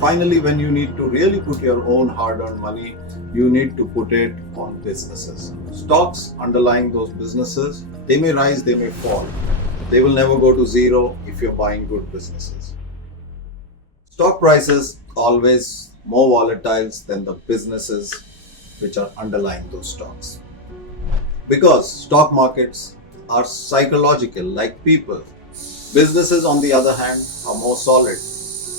Finally, when you need to really put your own hard-earned money, you need to put it on businesses. Stocks underlying those businesses, they may rise, they may fall. They will never go to zero if you're buying good businesses. Stock prices always more volatile than the businesses which are underlying those stocks. Because stock markets are psychological, like people. Businesses, on the other hand, are more solid.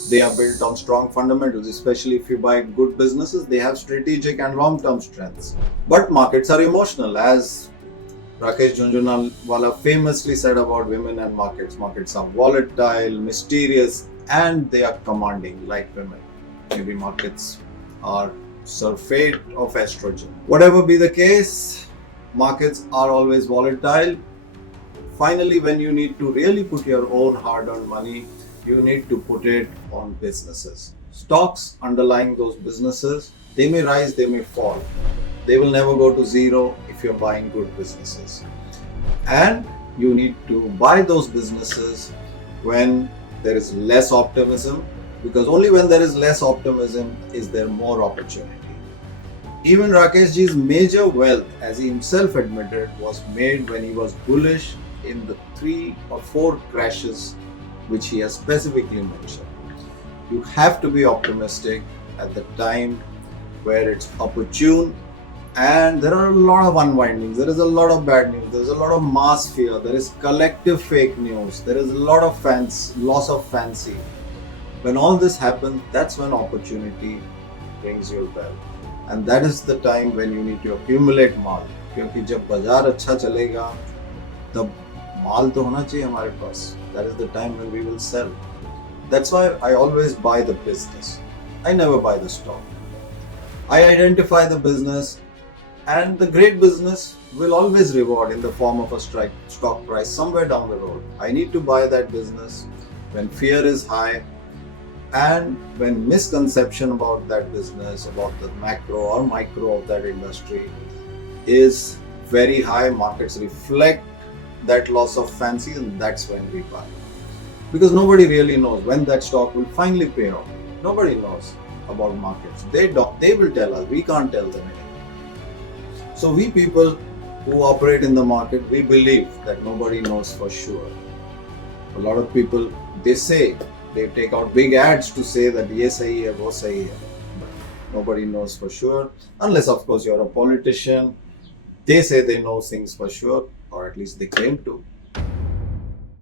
They are built on strong fundamentals, especially if you buy good businesses, they have strategic and long-term strengths. But markets are emotional, as Rakesh Jhunjhunwala famously said about women and markets. Markets are volatile, mysterious, and they are commanding, like women. Maybe markets are sulfate of estrogen. Whatever be the case, markets are always volatile. Finally, when you need to really put your own hard-earned money, you need to put it on businesses. Stocks underlying those businesses, they may rise, they may fall. They will never go to zero if you're buying good businesses. And you need to buy those businesses when there is less optimism, because only when there is less optimism is there more opportunity. Even Rakesh ji's major wealth, as he himself admitted, was made when he was bullish in the 3 or 4 crashes which he has specifically mentioned. You have to be optimistic at the time where it's opportune, and there are a lot of unwindings, there is a lot of bad news, there is a lot of mass fear, there is collective fake news, there is a lot of loss of fancy. When all this happens, that's when opportunity rings your bell. And that is the time when you need to accumulate माल, क्योंकि जब बाजार अच्छा चलेगा तब माल तो होना चाहिए हमारे पास. That is the time when we will sell. That's why I always buy the business. I never buy the stock. I identify the business, and the great business will always reward in the form of a stock price somewhere down the road. I need to buy that business when fear is high, and when misconception about that business, about the macro or micro of that industry is very high. Markets reflect that loss of fancy, and that's when we buy. Because nobody really knows when that stock will finally pay off. Nobody knows about markets. They will tell us. We can't tell them anything. So we people who operate in the market, we believe that nobody knows for sure. A lot of people, they take out big ads to say that ye sahi hai, wo sahi hai. But nobody knows for sure, unless of course you're a politician. They say they know things for sure, or at least they claim to.